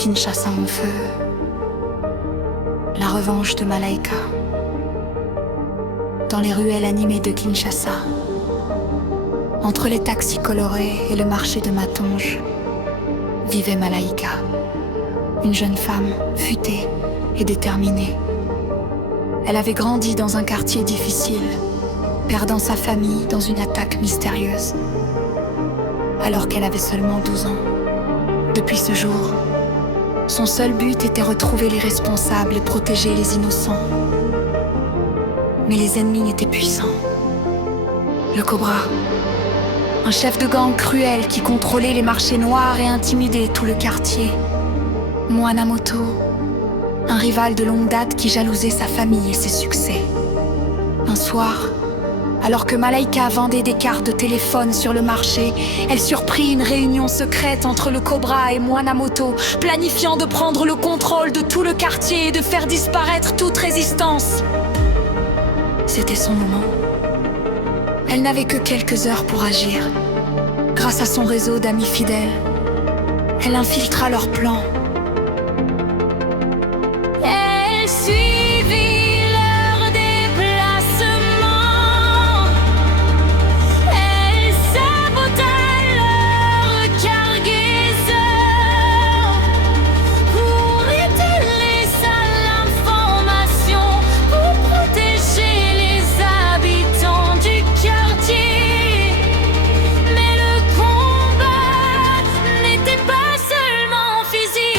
Kinshasa en feu. La revanche de Malaika. Dans les ruelles animées de Kinshasa, entre les taxis colorés et le marché de Matonge, vivait Malaika, une jeune femme futée et déterminée. Elle avait grandi dans un quartier difficile, perdant sa famille dans une attaque mystérieuse, alors qu'elle avait seulement 12 ans. Depuis ce jour, son seul but était retrouver les responsables et protéger les innocents. Mais les ennemis étaient puissants. Le Cobra, un chef de gang cruel qui contrôlait les marchés noirs et intimidait tout le quartier. Moanamoto, un rival de longue date qui jalousait sa famille et ses succès. Un soir, alors que Malaika vendait des cartes de téléphone sur le marché, elle surprit une réunion secrète entre le Cobra et Moanamoto, planifiant de prendre le contrôle de tout le quartier et de faire disparaître toute résistance. C'était son moment. Elle n'avait que quelques heures pour agir. Grâce à son réseau d'amis fidèles, elle infiltra leur plan. Elle suivit leur déplacement. Elle sabota leur cargaison pour étaler sa l'information, pour protéger les habitants du quartier. Mais le combat n'était pas seulement physique.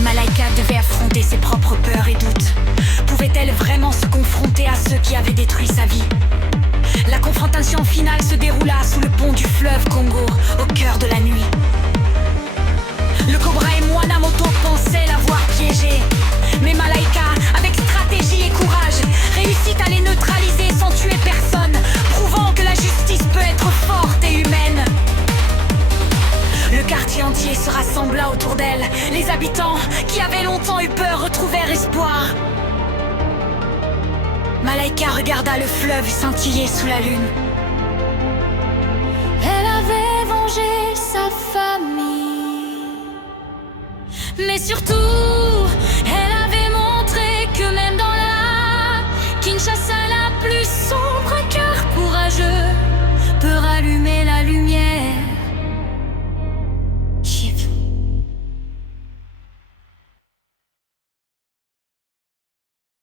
Malaika devait affronter ses propres peurs et doutes. Pouvait-elle vraiment se confronter à ceux qui avaient détruit sa vie? La confrontation finale se déroula sous le pont du fleuve Congo, au cœur de la nuit. Le Cobra et Moanamoto pensaient l'avoir piégée, mais Malaika, avec stratégie et courage, réussit à les neutraliser sans tuer personne, prouvant que la justice peut être forte et humaine. Le quartier entier se rassembla autour d'elle. Les habitants, qui avaient longtemps eu peur, retrouvèrent espoir. Malaika regarda le fleuve scintiller sous la lune. Elle avait vengé sa famille, mais surtout